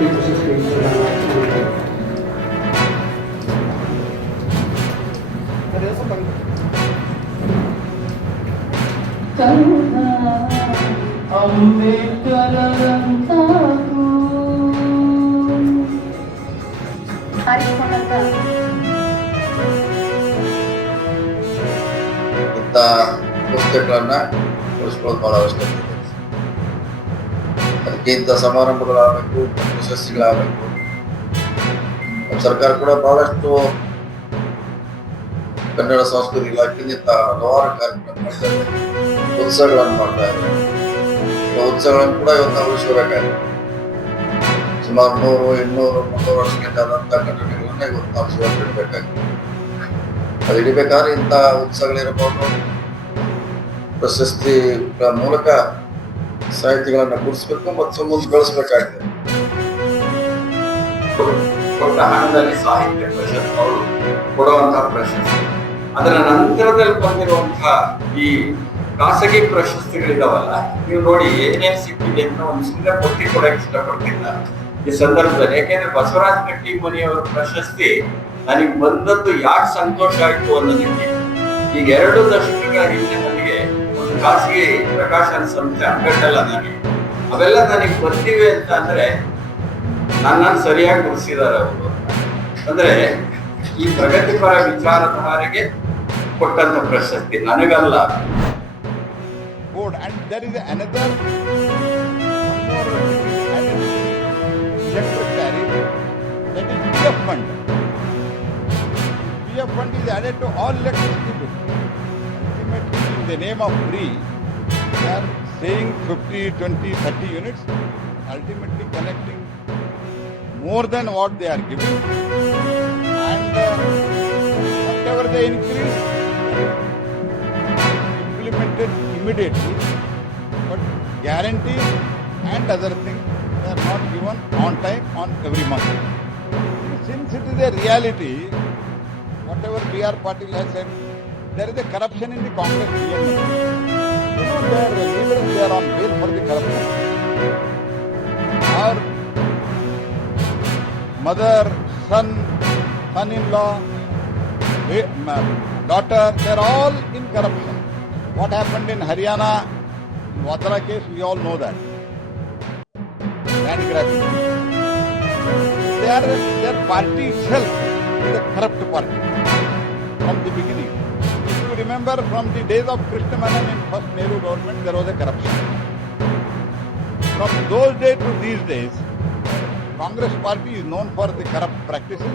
ಪ್ರಶಸ್ತಿ ಅಂಬೇಡ್ಕರಂತಾಗೂ ಇಂಥ ಪುಸ್ತಕಗಳನ್ನ ಉಳಿಸ್ಕೊಳ್ಳೋದು ಬಹಳ ಅವಶ್ಯಕತೆ ಇದೆ. ಅದಕ್ಕೆ ಇಂಥ ಸಮಾರಂಭಗಳಾಗಬೇಕು, ಪ್ರಶಸ್ತಿಗಳಾಗಬೇಕು. ನಮ್ಮ ಸರ್ಕಾರ ಕೂಡ ಬಹಳಷ್ಟು ಕನ್ನಡ ಸಂಸ್ಕೃತಿ ಇಲಾಖೆಯಿಂದ ಇಂಥ ಹಲವಾರು ಕಾರ್ಯಕ್ರಮ ಮಾಡ್ತಾ ಇದೆ, ಉತ್ಸವಗಳನ್ನು ಮಾಡ್ತಾ ಇದೆ. ಉತ್ಸವಗಳನ್ನು ಕೂಡ ಇವತ್ತು ನಾವು ಉಳಿಸಬೇಕಾಗಿದೆ. ಸುಮಾರು 100, 200, 300 ವರ್ಷಕ್ಕಿಂತ ಆದಂಥ ಘಟನೆಗಳನ್ನ ಇವತ್ತು ನಾವು ಸುಧಾರಿಸಬೇಕಾಗಿದೆ. ಅದು ಹಿಡಿಬೇಕಾದ್ರೆ ಇಂಥ ಉತ್ಸವಗಳಿರಬಹುದು, ಪ್ರಶಸ್ತಿಗಳ ಮೂಲಕ ಸಾಹಿತಿಗಳನ್ನ ಗುರುತಿಸಬೇಕು ಮತ್ತು ಮುಂದೆ ಬೆಳೆಸಬೇಕಾಗಿದೆ. ಕೊಟ್ಟ ಹಣದಲ್ಲಿ ಸಾಹಿತ್ಯ ಪ್ರಶಸ್ತಿ ಅವರು ಕೊಡುವಂತಹ ಪ್ರಶಸ್ತಿ, ಅದರ ನಂತರದಲ್ಲಿ ಬಂದಿರುವಂತಹ ಈ ಖಾಸಗಿ ಪ್ರಶಸ್ತಿಗಳಿದಾವಲ್ಲ, ನೀವು ನೋಡಿ ಏನೇನ್ ಸಿಕ್ಕಿದೆ ಅಂತ ಒಂದು ಸುಮ್ಮನೆ ಕೊಟ್ಟಿ ಕೊಡಕ್ಕೆ ಇಷ್ಟಪಡ್ತಿಲ್ಲ ಈ ಸಂದರ್ಭದಲ್ಲಿ. ಯಾಕೆಂದ್ರೆ ಬಸವರಾಜ ಕಟ್ಟಿಮನಿಯವರ ಪ್ರಶಸ್ತಿ ನನಗೆ ಬಂದದ್ದು ಯಾಕೆ ಸಂತೋಷ ಆಯ್ತು ಅನ್ನೋದಕ್ಕೆ, ಈಗ 2 ದಶಕಗಳ ಹಿಂದೆ ನನಗೆ ಒಂದು ಖಾಸಗಿ ಪ್ರಕಾಶನ ಸಂಸ್ಥೆ ಅಂಬೇಡ್ಕರ್ ನನಗೆ ಅವೆಲ್ಲ ನನಗೆ ಬರ್ತಿವೆ ಅಂತ ಅಂದ್ರೆ ನನ್ನನ್ನು ಸರಿಯಾಗಿ ಗುರುತಿಸಿದ್ದಾರೆ ಅವರು. ಅಂದ್ರೆ ಈ ಪ್ರಗತಿಪರ ವಿಚಾರಧಾರೆಗೆ ಕೊಟ್ಟಂತ ಪ್ರಶಸ್ತಿ, ನನಗಲ್ಲ. And there is another one more electric tariff, that is PF fund. PF fund is added to all electricity bills. Ultimately, in the name of free, they are saying 50, 20, 30 units, ultimately connecting more than what they are giving. And whatever they increase, implemented immediately, but guarantees and other things they are not given on time on every month. Since it is a reality, whatever B.R. Patil has said, there is a corruption in the Congress DNA. You know, their leaders, they are on bail for the corruption. Our mother, son, son-in-law, daughter, they are all in corruption. What happened in Haryana, in Vadra case, we all know that. Land grabbing. Their party itself is a corrupt party from the beginning. If you remember, from the days of Krishna Menon in first Nehru government, there was a corruption. From those days to these days, Congress party is known for the corrupt practices.